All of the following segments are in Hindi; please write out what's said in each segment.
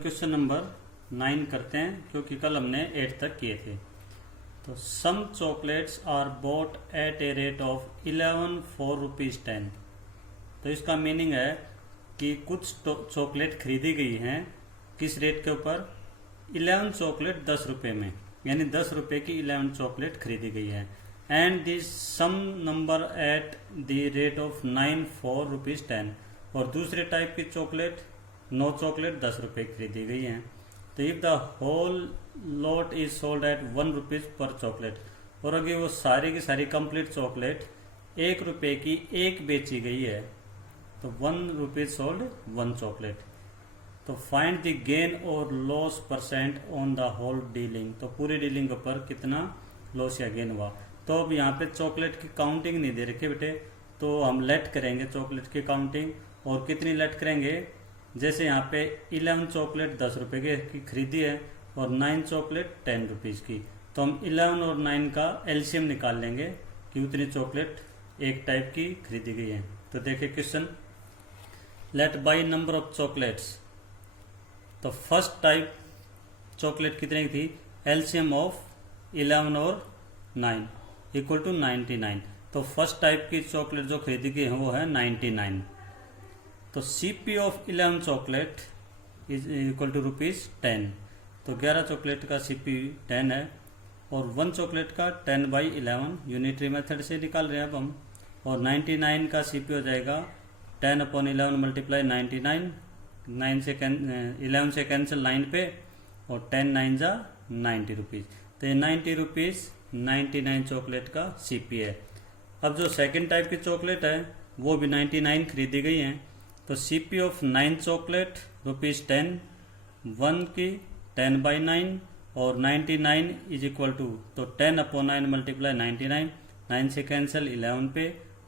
क्वेश्चन नंबर 9 करते हैं क्योंकि कल हमने 8 तक किए थे। तो some chocolates are bought at a rate of 11 4 rupees 10। तो इसका मीनिंग है कि कुछ चॉकलेट खरीदी गई हैं किस रेट के ऊपर, 11 चॉकलेट 10 रुपये में, यानी 10 रुपये की 11 चॉकलेट खरीदी गई है। And this some number at the rate of 9 4 rupees 10। और दूसरे टाइप की चॉकलेट 9 चॉकलेट 10 रुपये खरीदी गई हैं। तो if the whole lot is sold at 1 rupees पर चॉकलेट, और अगर वो सारी की सारी कंप्लीट चॉकलेट 1 रुपये की एक बेची गई है तो 1 रुपीज सोल्ड 1 चॉकलेट। तो फाइंड द गेन और loss percent on the whole dealing. तो पूरी डीलिंग के ऊपर कितना लॉस या गेन हुआ। तो अब यहाँ पे चॉकलेट की काउंटिंग नहीं दे रखी बेटे, तो हम लेट करेंगे चॉकलेट की काउंटिंग। और कितनी लेट करेंगे, जैसे यहाँ पे 11 चॉकलेट 10 रुपये की खरीदी है और 9 चॉकलेट 10 रुपीज़ की, तो हम 11 और 9 का एलसीएम निकाल लेंगे कि उतनी चॉकलेट एक टाइप की खरीदी गई है। तो देखिए question, let by number of chocolates. तो फर्स्ट टाइप चॉकलेट कितने की थी, एलसीएम ऑफ 11 और 9 इक्वल टू 99। तो फर्स्ट टाइप की चॉकलेट जो खरीदी गई है वो है 99। तो CP of 11 chocolate is equal to rupees 10। तो 11 चॉकलेट का सीपी 10 है और 1 चॉकलेट का 10 बाई 11 यूनिटरी मेथड से निकाल रहे हैं अब हम। और 99 का सीपी हो जाएगा 10 अपॉन 11 मल्टीप्लाई 99, 11 से कैंसिल 9 पे, और 10 9 जा 90 रुपीज़। तो ये 90 रुपीज़ 99 चॉकलेट का सीपी है। अब जो सेकेंड टाइप की चॉकलेट है वो भी 99 खरीदी गई है। तो सीपी ऑफ 9 चॉकलेट रुपीज 10, 1 की 10 बाई 9 और 99 इज इक्वल टू, तो 10 अपॉन 9 मल्टीप्लाई 99, 9 से कैंसिल 11 पे,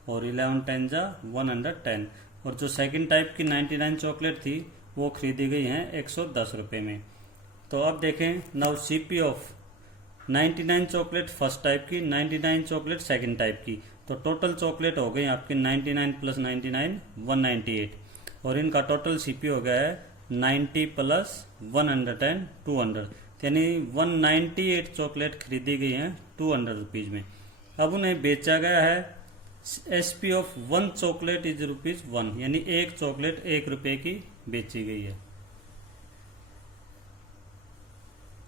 और 11 10 जा 110। और जो सेकंड टाइप की 99 चॉकलेट थी वो खरीदी गई हैं 110 रुपये में। तो अब देखें, now CP of 99 chocolate first type की, 99 चॉकलेट सेकंड टाइप की। तो टोटल चॉकलेट हो गई आपकी 99 प्लस 99 198, और इनका टोटल सीपी हो गया है 90 प्लस 110 200, यानी 198 चॉकलेट खरीदी गई हैं 200 रुपीज में। अब उन्हें बेचा गया है, SP of 1 chocolate is rupees 1, यानी एक चॉकलेट 1 रुपये की बेची गई है।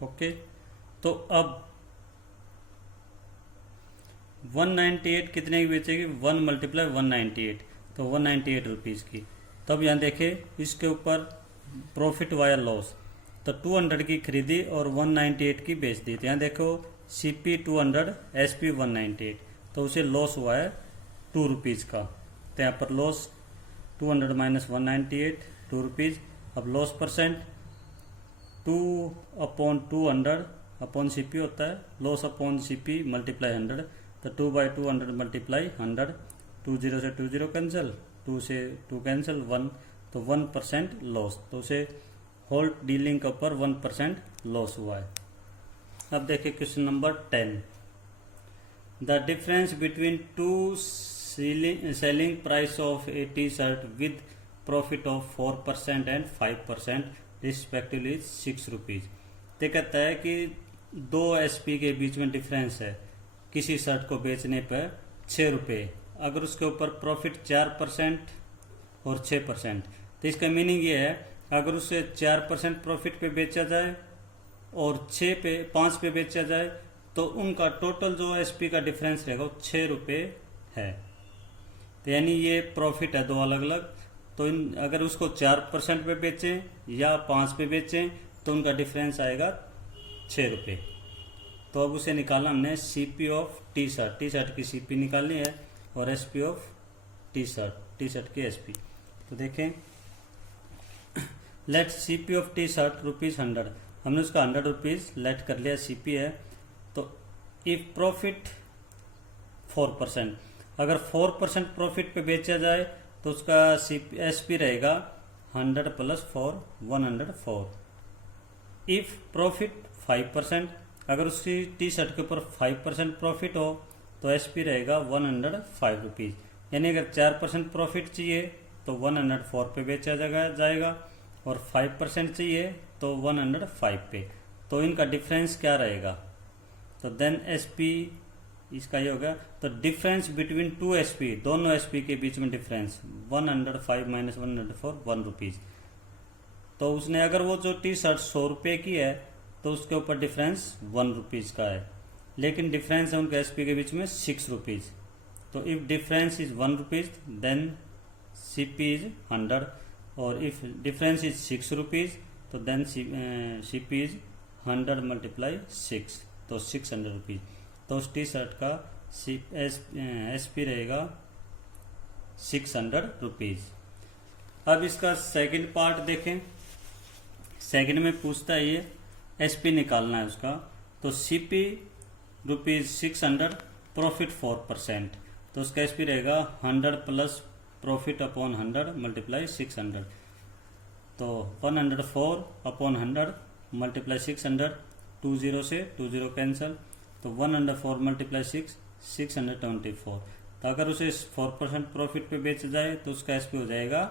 ओके, तो अब 198 कितने की बेचेगी, 1 मल्टीप्लाई 198, तो 198 रुपीज़ की। तब यहाँ देखें इसके ऊपर प्रॉफिट वाया लॉस, तो 200 की खरीदी और 198 की बेच दी। तो यहाँ देखो सीपी 200 एसपी 198, तो उसे लॉस हुआ है 2 रुपीज़ का। तो यहाँ पर लॉस 200 माइनस 198 2 रुपीज़। अब loss percent 2 upon 200 upon CP होता है, लॉस अपॉन सीपी मल्टीप्लाई 100, तो 2 बाई 200 मल्टीप्लाई 100, 2 0 से 2 0 कैंसिल, 2 से 2 कैंसिल 1, तो 1% लॉस। तो उसे होल डीलिंग के ऊपर 1% लॉस हुआ है। अब देखिए question number 10, the difference between two selling price of A T shirt with profit of 4% and 5% respectively 6 rupees. तो कहता है कि 2 एसपी के बीच में डिफरेंस है किसी शर्ट को बेचने पर 6 रुपये, अगर उसके ऊपर प्रॉफिट 4% और 6%। तो इसका मीनिंग ये है, अगर उसे 4% प्रॉफिट पे बेचा जाए और 5 पे बेचा जाए तो उनका टोटल जो एसपी का डिफरेंस रहेगा वो 6 रुपये है। तो यानी ये प्रॉफिट है दो अलग अलग। तो अगर उसको 4% पे बेचें या 5 पे बेचें तो उनका डिफरेंस आएगा 6 रुपये। तो अब उसे निकालना हमने सीपी ऑफ टी शर्ट की सीपी निकालनी है और एसपी ऑफ टी शर्ट की एसपी। तो देखें, let CP of T shirt rupees 100, हमने उसका 100 रुपीज लेट कर लिया, सीपी है। तो इफ प्रॉफिट 4%, अगर 4% प्रॉफिट पे बेचा जाए तो उसका एसपी रहेगा 100 प्लस 4 104। इफ प्रॉफिट 5%, अगर उसकी टी शर्ट के ऊपर 5% प्रॉफिट हो तो एसपी रहेगा 105 रुपीज़। यानी अगर 4% प्रॉफिट चाहिए तो 104 पे बेचा जाएगा, और 5% चाहिए तो 105 पे। तो इनका डिफरेंस क्या रहेगा? तो देन एसपी इसका ये होगा, तो डिफरेंस बिटवीन टू एसपी, दोनों एसपी के बीच में डिफरेंस 105 माइनस 104 1 रुपीज। तो उसने अगर वो जो टी शर्ट 100 रुपये की है तो उसके ऊपर डिफरेंस 1 रुपीज का है, लेकिन डिफरेंस है उनके एसपी के बीच में 6 रुपीज। तो if difference is 1 rupees then CP is 100, और इफ डिफरेंस इज 6 रुपीज तो देन सीपी इज 100 मल्टीप्लाई 6, तो 600 रुपीज। तो उस टी शर्ट का एसपी रहेगा 600 रुपीज। अब इसका सेकंड पार्ट देखें। सेकंड में पूछता है ये एसपी निकालना है उसका। तो सीपी रुपीज 600, प्रॉफिट 4%, तो उसका एसपी रहेगा 100 प्लस प्रॉफिट अपॉन 100 मल्टीप्लाई 600। तो 104 अपॉन 100 मल्टीप्लाई 600, 20 से 20 कैंसिल, तो 104 मल्टीप्लाई 6 624। तो अगर उसे 4% प्रॉफिट पे बेचा जाए तो उसका एसपी हो जाएगा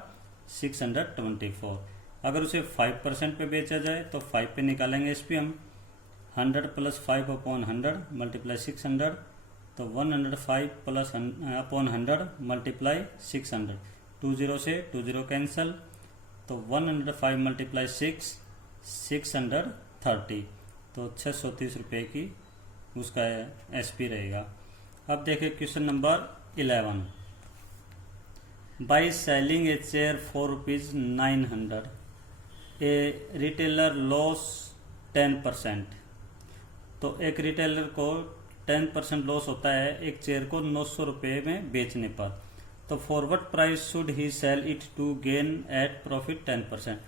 624। अगर उसे 5% पे बेचा जाए तो 5 पे निकालेंगे एसपी हम, 100 प्लस 5 अपॉन 100 मल्टीप्लाई 600, तो 105 प्लस अपॉन 100 मल्टीप्लाई 600, 20 से 20 कैंसिल, तो 105 मल्टीप्लाई 6 630, तो 630 रुपये की उसका एसपी रहेगा। अब देखिए question number 11। By selling a chair for rupees 900, A retailer loss 10%। तो एक रिटेलर को 10% लॉस होता है एक चेयर को 900 रुपये में बेचने पर। तो for what price should he sell it to gain at profit 10%।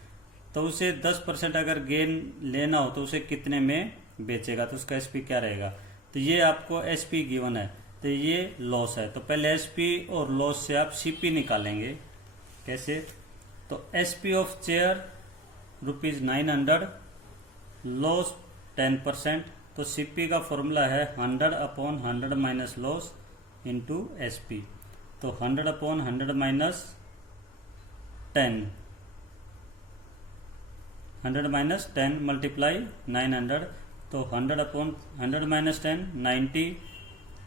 तो उसे 10% अगर गेन लेना हो तो उसे कितने में बेचेगा? तो उसका एसपी क्या रहेगा? तो ये आपको एसपी गिवन है, तो ये लॉस है। तो पहले एसपी और लॉस से आप सीपी निकालेंगे। कैसे? तो SP of chair rupees 900, loss 10%, तो सीपी का फॉर्मूला है 100 upon 100 minus loss into SP. तो 100 अपॉन 100 माइनस 10, 100 माइनस 10 मल्टीप्लाई 900, तो 100 अपॉन 100 माइनस 10 90,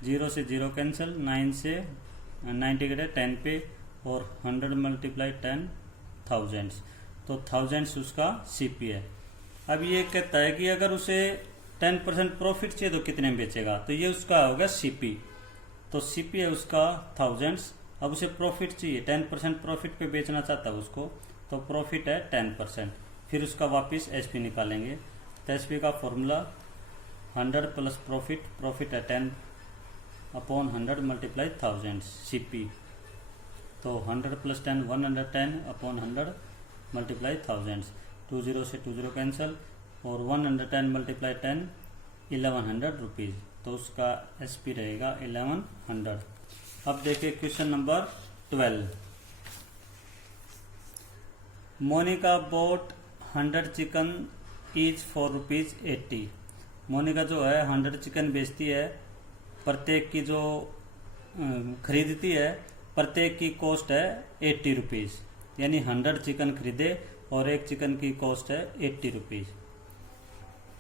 0 से 0 कैंसिल, 9 से 90 कटे 10 पे, और 100 मल्टीप्लाई 10 थाउजेंड्स, तो थाउजेंड्स उसका सीपी है। अब ये कहता है कि अगर उसे 10% प्रॉफिट चाहिए तो कितने में बेचेगा? तो ये उसका होगा सीपी। तो सीपी है उसका थाउजेंड्स। अब उसे प्रॉफिट चाहिए, 10% प्रॉफिट पे बेचना चाहता है उसको, तो प्रॉफिट है 10%। फिर उसका वापस एसपी निकालेंगे। तो एसपी का फॉर्मूला 100 प्लस प्रॉफिट, प्रॉफिट है 10 अपॉन 100 मल्टीप्लाई थाउजेंड्स सीपी। तो 100 प्लस 10 110 अपॉन 100 मल्टीप्लाई थाउजेंड्स, 20 से 20 कैंसिल, और 110 मल्टीप्लाई 10 1100 रुपीज़। तो उसका एसपी रहेगा 1100। अब देखिए question number 12। Monica bought 100 chicken each for rupees 80। Monica जो है 100 चिकन बेचती है, प्रत्येक की जो खरीदती है प्रत्येक की कॉस्ट है 80 रुपीज़, यानी 100 चिकन खरीदे और एक चिकन की कॉस्ट है 80 रुपीज़।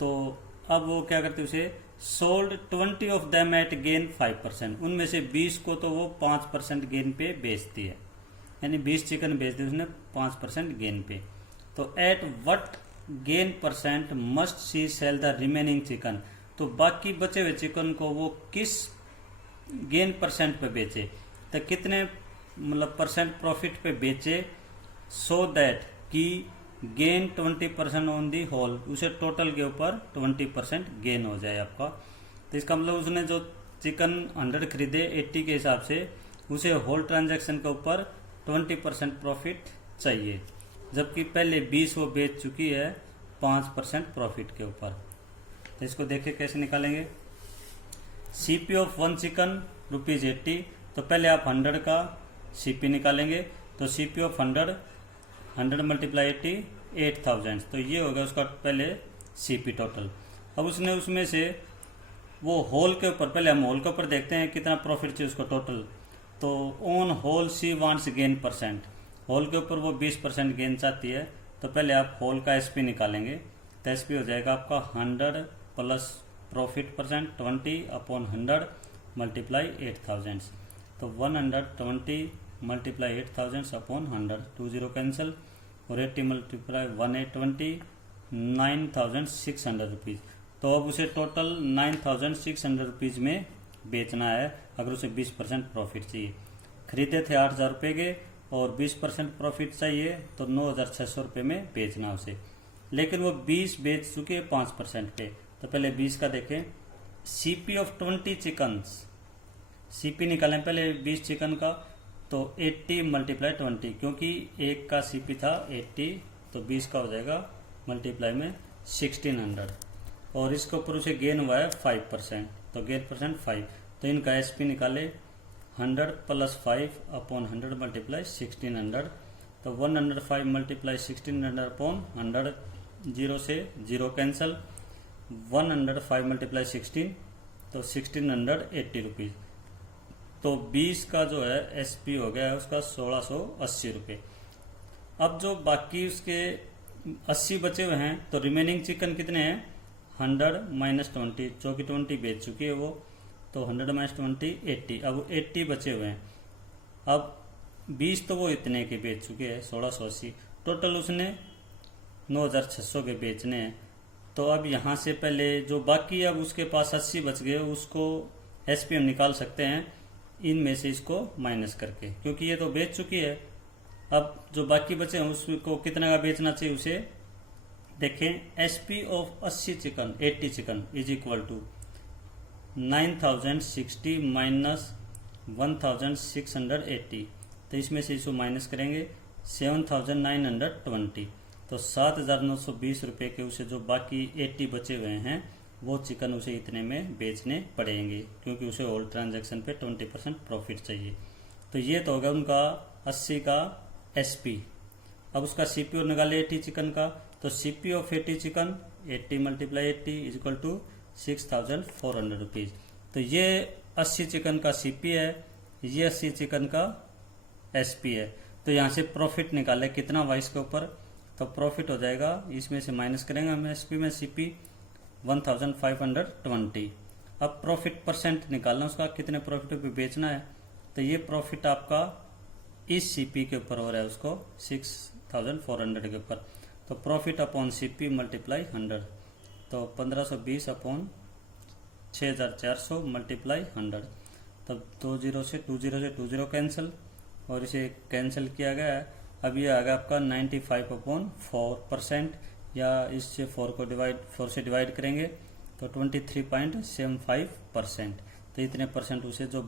तो अब वो क्या करते उसे sold 20 of them at gain 5%, उनमें से 20 को तो वो 5% गेन पे बेचती है, यानी 20 चिकन बेच दी उसने 5% गेन पे। तो at what gain percent must she sell the remaining chicken, तो बाकी बचे हुए चिकन को वो किस गेन परसेंट पे बेचे, तो कितने मतलब परसेंट प्रॉफिट पे बेचे, सो दैट कि गेन 20% ऑन दी होल, उसे टोटल के ऊपर 20% गेन हो जाए आपका। तो इसका मतलब उसने जो चिकन 100 खरीदे 80 के हिसाब से, उसे होल ट्रांजैक्शन के ऊपर 20% प्रॉफिट चाहिए, जबकि पहले 20 वो बेच चुकी है 5% प्रॉफिट के ऊपर। तो इसको देखिए कैसे निकालेंगे। सीपी ऑफ 1 चिकन रुपीज 80, तो पहले आप 100 का सीपी निकालेंगे। तो सीपी ऑफ 100 मल्टीप्लाई 80 8000, तो ये होगा उसका पहले सीपी टोटल। अब उसने उसमें से वो होल के ऊपर, पहले हम होल के ऊपर देखते हैं कितना प्रॉफिट चाहिए उसको टोटल। तो on whole she wants gain percent, whole के ऊपर वो 20% गेन चाहती है, तो पहले आप होल का एसपी निकालेंगे। तो एसपी हो जाएगा आपका 100 plus profit percent 20 upon 100 multiply 8000। तो 120 मल्टीप्लाई 8000 अपॉन 100, 20 कैंसिल, और 80 मल्टीप्लाई 1820, 9600 रुपीज़। तो अब उसे टोटल 9600 रुपीज़ में बेचना है अगर उसे 20% प्रॉफिट चाहिए। खरीदे थे 8000 रुपये के और 20% प्रॉफिट चाहिए तो 9600 रुपये में बेचना उसे। लेकिन वो 20 बेच चुके 5% पे। तो पहले 20 का देखें। सीपी ऑफ 20 चिकन्स, सीपी निकालें पहले 20 चिकन का। तो 80 मल्टीप्लाई 20, क्योंकि एक का सीपी था 80, तो 20 का हो जाएगा मल्टीप्लाई में 1600, और इसके ऊपर उसे गेन हुआ है 5%, तो गेन परसेंट 5। तो इनका एसपी निकाले 100 प्लस 5 अपॉन 100 मल्टीप्लाई 1600। तो 105 मल्टीप्लाई 1600 अपॉन 100, 0 से 0 कैंसल, 105 मल्टीप्लाई 16, तो 1680 रुपीज़। तो 20 का जो है एसपी हो गया है उसका 1680 रुपये। अब जो बाकी उसके 80 बचे हुए हैं, तो रिमेनिंग चिकन कितने हैं? 100 माइनस 20, चूँकि 20 बेच चुकी है वो, तो 100 माइनस 20 80। अब 80 बचे हुए हैं। अब 20 तो वो इतने के बेच चुके हैं 1680, टोटल उसने 9600 के बेचने हैं। तो अब यहाँ से पहले जो बाकी अब उसके पास 80 बच गए उसको एसपी हम निकाल सकते हैं इनमें से इसको माइनस करके, क्योंकि ये तो बेच चुकी है। अब जो बाकी बचे हैं उसको कितना का बेचना चाहिए उसे देखें। SP of 80 chicken is equal to 9060 minus 1680। तो इसमें से इसको माइनस करेंगे 7920। तो 7920 रुपये के उसे जो बाकी 80 बचे हुए हैं वो चिकन उसे इतने में बेचने पड़ेंगे, क्योंकि उसे होल ट्रांजैक्शन पे 20% प्रॉफिट चाहिए। तो ये तो होगा उनका 80 का एसपी। अब उसका सीपी निकाले 80 चिकन का। तो CP of 80 chicken 80 multiply 80 is equal to 6400 rupees. तो ये 80 चिकन का सीपी है, ये 80 चिकन का एसपी है। तो यहाँ से प्रॉफिट निकाले कितना हुआ इसके ऊपर, तो प्रॉफिट हो जाएगा, इसमें से माइनस करेंगे हम एसपी में सीपी 1520। अब प्रॉफिट परसेंट निकालना उसका, कितने प्रॉफिट पे बेचना है। तो ये प्रॉफिट आपका इस सीपी के ऊपर हो रहा है उसको 6400 के ऊपर। तो प्रॉफिट अपॉन सीपी मल्टीप्लाई 100, तो 1520 अपॉन 6400 मल्टीप्लाई 100। तब 20 से 20 कैंसिल, और इसे कैंसिल किया गया है। अब ये आ गया आपका 95/4%, या इससे 4 से डिवाइड करेंगे तो 23.75%। तो इतने परसेंट उसे जो